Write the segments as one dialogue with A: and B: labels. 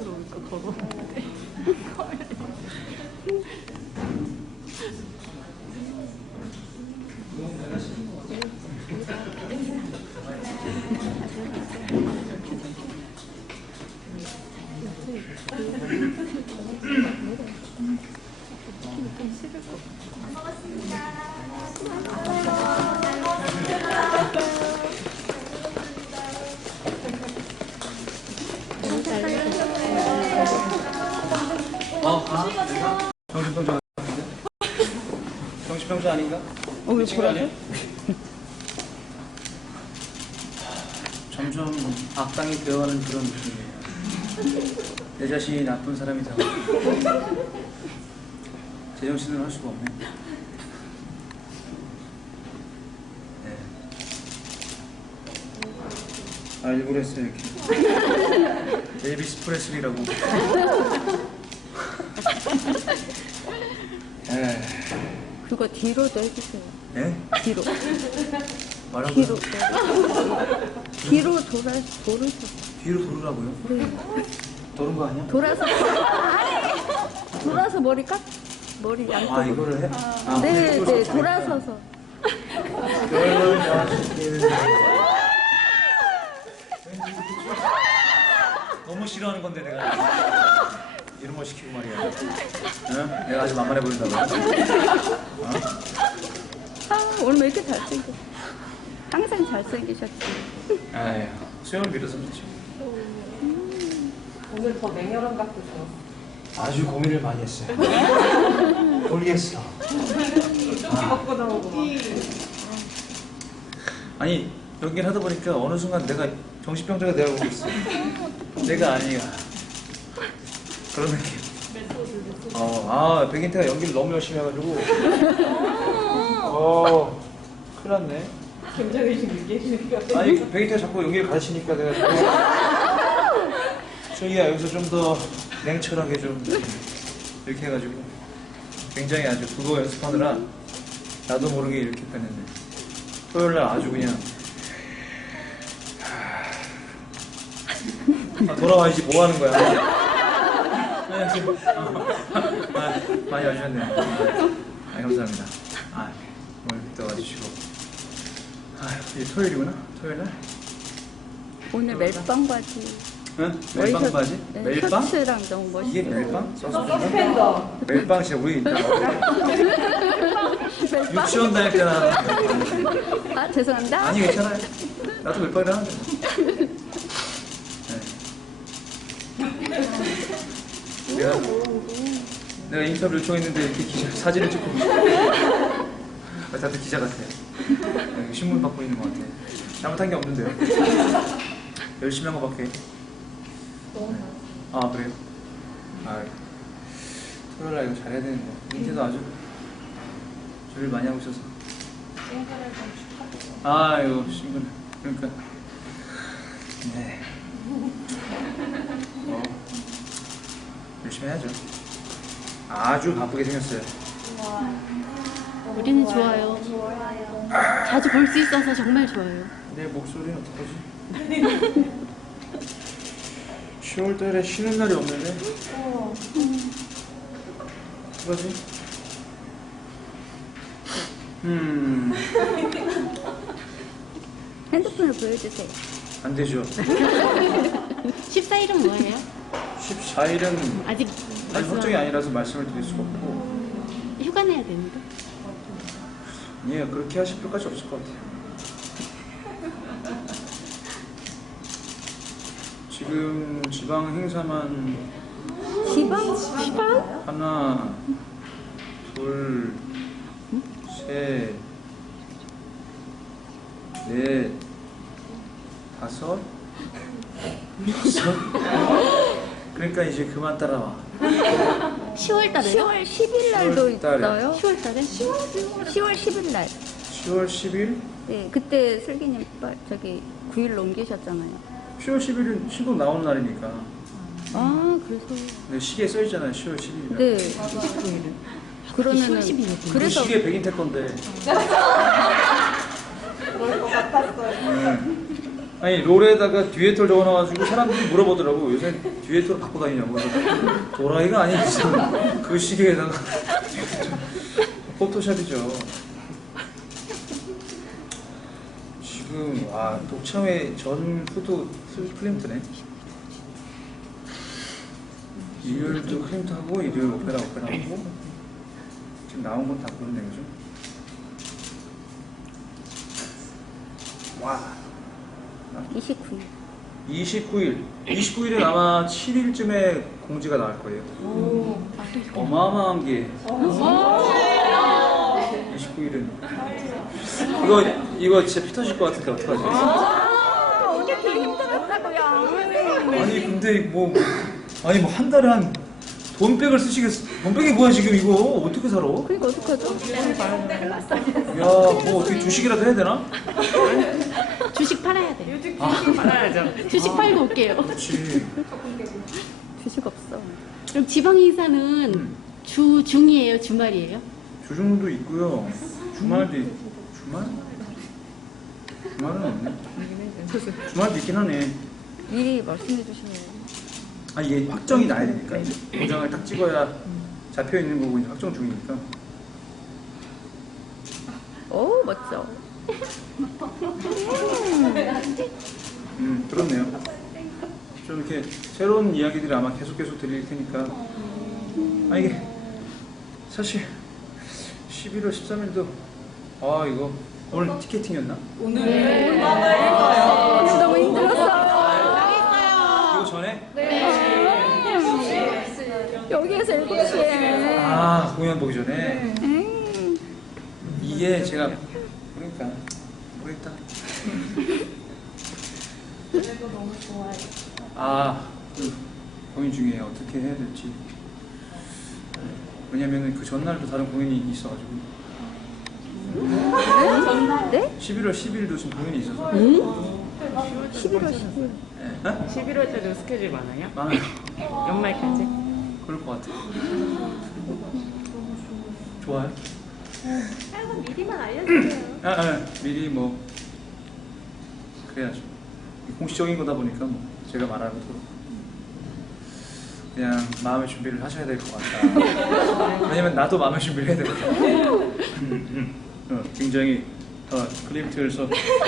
A: 들어올까 걸어오는데.
B: 정신병자 아닌데? 정신병자 아닌가?
A: 왜 그러지?
B: 점점 악당이 되어가는 그런 느낌이에요. 내 자신이 나쁜 사람이 되고 제정신을 할 수가 없네. 네. 아, 일부러 했어요 이렇게. 엘비스 프레슬리라고.
A: 그거 뒤로도 해주세요.
B: 네?
A: 뒤로.
B: 말한
A: 뒤로.
B: 거야?
A: 뒤로 돌아서.
B: 뒤로 돌으라고요?
A: 네.
B: 도는 거 아니야?
A: 돌아서. 돌아서 머리 깎. 머리 양쪽.
B: 아, 이거를 해? 아,
A: 네, 네, 돌아서서.
B: 너무 싫어하는 건데 내가 이런 거 시키고 말이야. 응? 내가 아주 만만해 보인다고. 어?
A: 아, 오늘 왜 이렇게 잘생겼어? 항상 잘생기셨지.
B: 아휴, 수영을 밀어서 그렇지.
C: 오늘 더 냉혈한 각도 좋았어.
B: 아주 고민을 많이 했어요. 모르겠어.
C: 먹고 나오고 막.
B: 아니, 연기를 하다 보니까 어느 순간 내가 정신병자가 되어가고 있어. 내가 아니야. 그런 느낌. 백인태가 연기를 너무 열심히 해가지고. 큰일 났네.
C: 굉장히 얘기해주니까.
B: 아니, 백인태가 자꾸 연기를 가르치니까 내가 자꾸. 저기야, 여기서 좀 더 냉철하게 좀. 이렇게 해가지고. 굉장히 아주 그거 연습하느라 나도 모르게 이렇게 했는데. 토요일날 아주 그냥. 돌아와야지 뭐 하는 거야. 많이 와주셨네요. 감사합니다. 오늘 또 와주시고. 이제 토요일이구나? 토요일날?
A: 오늘 멜빵 바지.
B: 응? 멜빵 바지?
A: 네,
B: 멜빵?
A: 셔츠랑 너무 멋있어.
B: 이게 멜빵?
C: 서스펜더.
B: 멜빵 진짜 우리 유치원 다닐 때나.
A: 아, 죄송합니다.
B: 아니, 괜찮아요. 나도 멜빵이라 하는데. 내가 인터뷰 요청했는데 이렇게 사진을 찍고 다들 기자 같아. 신문 받고 있는 것 같아. 잘못한 게 없는데요. 열심히 한 거밖에. 아, 그래요? 토요일날 이거 잘해야 되는데. 민재도 아주 준비를 많이 하고 있어서. 이거 신분. 그러니까. 네. 열심히 해야죠. 아주 바쁘게 생겼어요.
D: 우리는 좋아요. 자주 볼 수 있어서 정말 좋아요.
B: 내 목소리는 어떡하지? 10월달에 쉬는 날이 없는데? 어떡하지?
A: 핸드폰을 보여주세요.
B: 안 되죠.
D: 14일은 뭐예요?
B: 14일은
D: 아직
B: 확정이 아니라서 말씀을 드릴 수가 없고.
D: 휴가 내야 되는데.
B: 예, 그렇게 하실 필요까지 없을 것 같아요. 지금 지방 행사만
A: 지방?
B: 하나, 둘, 셋, 넷, 다섯? 그러니까 이제 그만 따라와.
D: 10월 달에
A: 10월 10일 날도
B: 10월 달에.
A: 있어요?
D: 10월 달에?
A: 10월 10일 날.
B: 10월 10일?
A: 네, 그때 슬기님 저기 9일 넘기셨잖아요.
B: 10월 10일은 신곡 나오는 날이니까.
A: 아, 그래서.
B: 근데 시계에 써있잖아요, 10월 10일이라.
A: 네. 그러면은
D: 10월 10일.
B: 그
A: 그래서
B: 시계 백인태 건데.
C: 그럴 것 같았어요.
B: 아니 롤에다가 듀에토를 적어놔가지고 사람들이 물어보더라고. 요새 듀에토를 갖고 다니냐고. 그래서 도라이가 아니지. 그 시계에다가 포토샵이죠. 지금 와 독창회 전 후도 클림트네. 일요일도 클림트 하고 일요일 오페라 하고 지금 나온 건 다 그런 내용이죠. 와.
A: 29일.
B: 29일은 아마 7일쯤에 공지가 나올 거예요. 어마어마한 게. 29일은. 이거 진짜 피 터질 것 같은데 어떡하지?
A: 어제 되게 힘들었다고요.
B: 아니 근데 뭐 한 달에 한 돈백을 쓰시겠어? 돈백이 뭐야 지금 이거 어떻게 살아?
A: 그러니까 어떡하죠?
B: 야 뭐 어떻게 주식이라도 해야 되나?
D: 주식 팔아야 돼요.
C: 알아야죠.
D: 주식 팔고 올게요.
B: 그렇지.
A: 주식 없어.
D: 그럼 지방 인사는 중이에요, 주말이에요?
B: 주중도 있고요. 주말도 있고 주말은 없네. 주말도 있긴 하네.
A: 미리 말씀해 주시면.
B: 아 이게 확정이 나야 되니까 이제 도장을 딱 찍어야 잡혀 있는 거고 이제 확정 중이니까.
A: 오 멋져.
B: 그렇네요. 좀 이렇게 새로운 이야기들을 아마 계속 드릴 테니까. 아 이게 사실 11월 13일도 아 이거 오늘 티켓팅이었나?
A: 오늘 너무 힘들었어.
B: 이거 전에?
A: 여기에서 7시에.
B: 아 공연 보기 전에. 이게 제가 그러니까 모르겠다.
C: 그래도 너무 좋아요.
B: 고민 중에 어떻게 해야 될지. 왜냐면은 그 전날도 다른 공연이 있어가지고.
A: 네?
B: 11월 10일도 지금 공연이 있어서.
A: 11월 10일.
B: 네?
C: 11월 때도 스케줄 많아요?
B: 많아요.
C: 연말까지?
B: 그럴 것 같아요. 좋아요?
A: 미리만 알려주세요.
B: 미리 뭐 그래야죠. 공식적인 거다 보니까 뭐 제가 말하는 것도 그냥 마음의 준비를 하셔야 될 것 같다. 왜냐면 나도 마음의 준비를 해야 되거든. 굉장히 클림트에서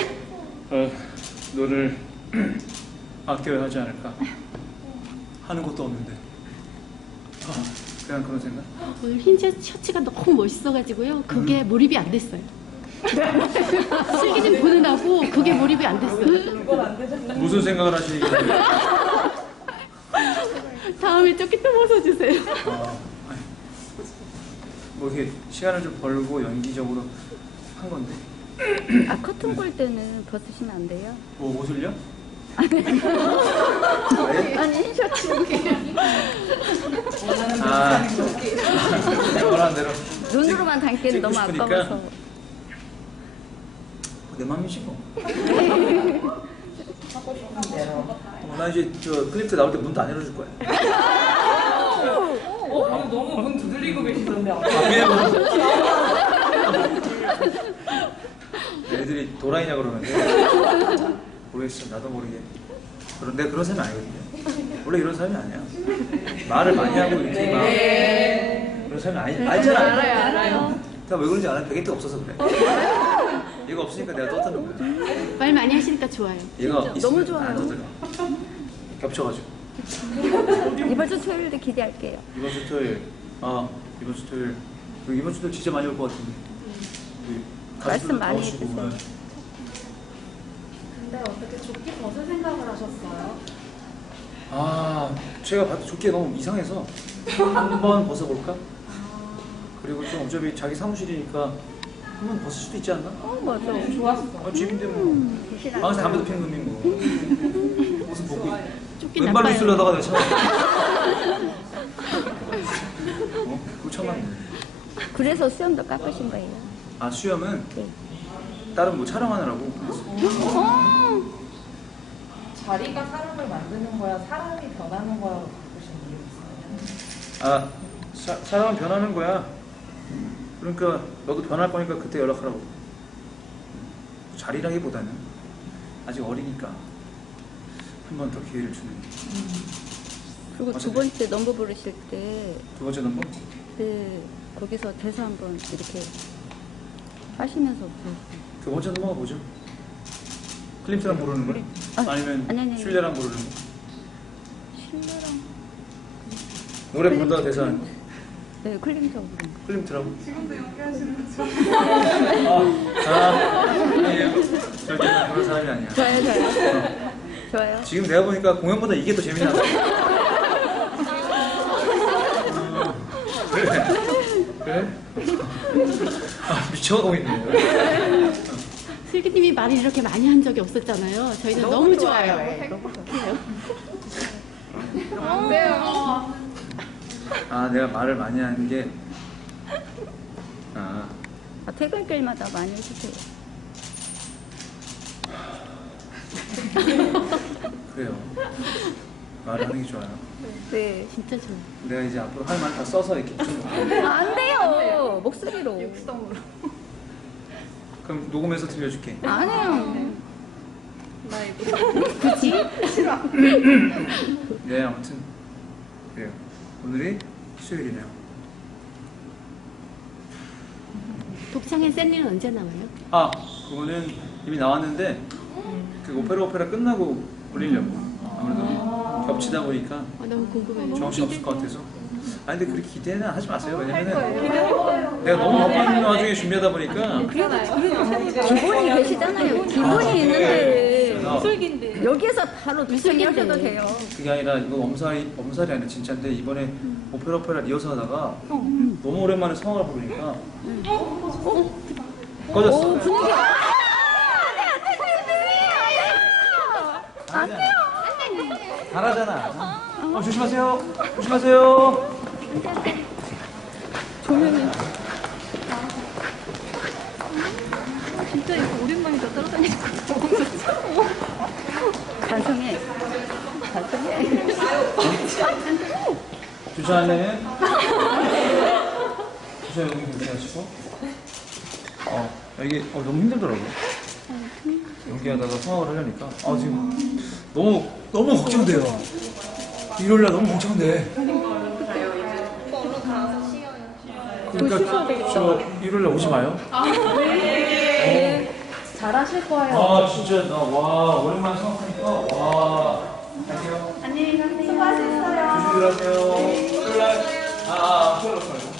B: 너를 아껴야 하지 않을까 하는 것도 없는데 그냥 그런 생각.
D: 오늘 흰 셔츠가 너무 멋있어가지고요. 그게 몰입이 안 됐어요. 슬기님 보느라고 그게 몰입이 안 됐어요.
C: 그건 안 되잖아요.
B: 무슨 생각을 하시길래?
D: 다음에 조끼 또 벗어주세요.
B: 뭐 이렇게 시간을 좀 벌고 연기적으로 한 건데.
A: 아 커튼볼 때는 벗으시면 안 돼요?
B: 뭐 옷을요?
A: 아니 셔츠.
B: 원하는 대로.
A: 눈으로만 담기는 너무
B: 찍고 싶으니까.
A: 아까워서.
B: 내 맘이지 뭐. 나 이제 저 클립트 나올 때 문도 안 열어줄 거야.
C: 이거 너무 문 두드리고 계시던데.
B: 위에 뭐. 애들이 도라이냐 그러는데 모르겠어. 나도 모르게. 내가 그런 사람이 아니거든요. 원래 이런 사람이 아니야. 말을 많이 하고 이렇게 막 그런 사람이 아니 알잖아.
A: 알아요.
B: 나 왜 그런지 알아? 베개가 없어서 그래. 얘가 없으니까 내가 떠드는 거야.
D: 말 많이 하시니까 좋아요.
B: 얘가
A: 진짜
B: 있으면
A: 너무 좋아요.
B: 안 떠들어. 겹쳐가지고.
A: 이번 주 토요일도 기대할게요.
B: 이번 주 토요일. 이번 주 토요일. 이번 주 토요일 진짜 많이 올 것 같은데.
A: 말씀 많이
B: 나오시고.
A: 해주세요.
E: 근데 어떻게 조끼 벗을 생각을 하셨어요?
B: 제가 봐도 조끼가 너무 이상해서 한번 벗어볼까? 그리고 좀 어차피 자기 사무실이니까 한번 벗을 수도 있지 않나?
A: 맞아.
C: 좋았어.
B: 집인데 뭐.
A: 부실한
B: 방에서 담배도 피는 놈이 뭐. 옷은 벗고
D: 조끼
B: 왼발로
D: 나빠요.
B: 있으려다가 내가 참았네. 그거 참았네.
A: 그래서 수염도 깎으신 거예요.
B: 수염은
A: 네.
B: 다른 뭐 촬영하느라고.
C: 자리가 사람을 만드는 거야, 사람이 변하는 거야로 바꾸신 이유 있어요?
B: 사람은 변하는 거야. 그러니까 너도 변할 거니까 그때 연락하라고. 자리라기보다는 아직 어리니까 한 번 더 기회를 주는.
A: 그리고 두 번째 넘버 부르실 때,
B: 두 번째 넘버?
A: 네, 거기서 대사 한번 이렇게 하시면서 부르세요.
B: 두 번째 넘버가 뭐죠? 클림트랑 부르는 거예요?
A: 아,
B: 아니면
A: 아니.
B: 슐레랑 부르는 거?
A: 신뢰랑.
B: 노래 부르다가 대사하는 거?
A: 네, 클림트하고 부르는 거.
B: 클림트라고? 지금도 연기하시는 거 아니에요. 절대 그런 사람이 아니야.
A: 좋아요. 좋아요.
B: 지금 내가 보니까 공연보다 이게 더 재밌나 봐. 그래? 아, 미쳐가고 있네.
D: 슬기님이 말을 이렇게 많이 한 적이 없었잖아요. 저희는 너무 좋아요.
C: 안 돼요.
B: 아, 내가 말을 많이 하는 게. 아,
A: 퇴근길마다 많이 해주세요.
B: 그래요. 말을 하는 게 좋아요.
A: 네.
D: 진짜 좋아요.
B: 내가 이제 앞으로 할 말 다 써서 이렇게 좀.
A: 안 돼요. 목소리로.
C: 육성으로.
B: 그럼 녹음해서 들려줄게.
A: 안 해요.
D: 그치?
B: 네, 아무튼 그래요. 오늘이 수요일이네요.
D: 독창의 샌리는 언제 나와요?
B: 아, 그거는 이미 나왔는데 그 오페라 끝나고 올리려고. 아무래도 겹치다 보니까
D: 너무 궁금해요.
B: 정신 없을 것 같아서. 아니 근데 그렇게 기대는 하지 마세요. 왜냐면은 내가 너무 바쁜 와중에 준비하다 보니까.
A: 기본이 계시잖아요. 기본이 있는데.
C: 술긴데.
A: 여기에서 바로
D: 무술기인데.
A: 하셔도 돼요.
B: 그게 아니라 이거 엄살이 아니라 진짜인데 이번에 오페라 리허설하다가 너무 오랜만에 성악을 부르니까 꺼졌어.
A: 오, 분위기.
B: 안 돼요. 잘하잖아. 조심하세요. 조심하세요.
A: 조명이. 진짜 이거 오랜만이다 따라다니는 거. 반성해.
B: 주차하려면 주차 여기 이렇게 하시고 이게 너무 힘들더라고. 연기하다가 성악을 하려니까 지금 너무 걱정돼요. 일요일날 너무 걱정돼. 그러니까 저 일요일날 오지 마요.
C: 잘하실 거예요.
B: 진짜 와 오랜만에 성악하니까 와 갈게요.
C: 안녕히 가세요. 수고하셨어요.
B: 조심히 들어가세요. 일요일날 수요일 말고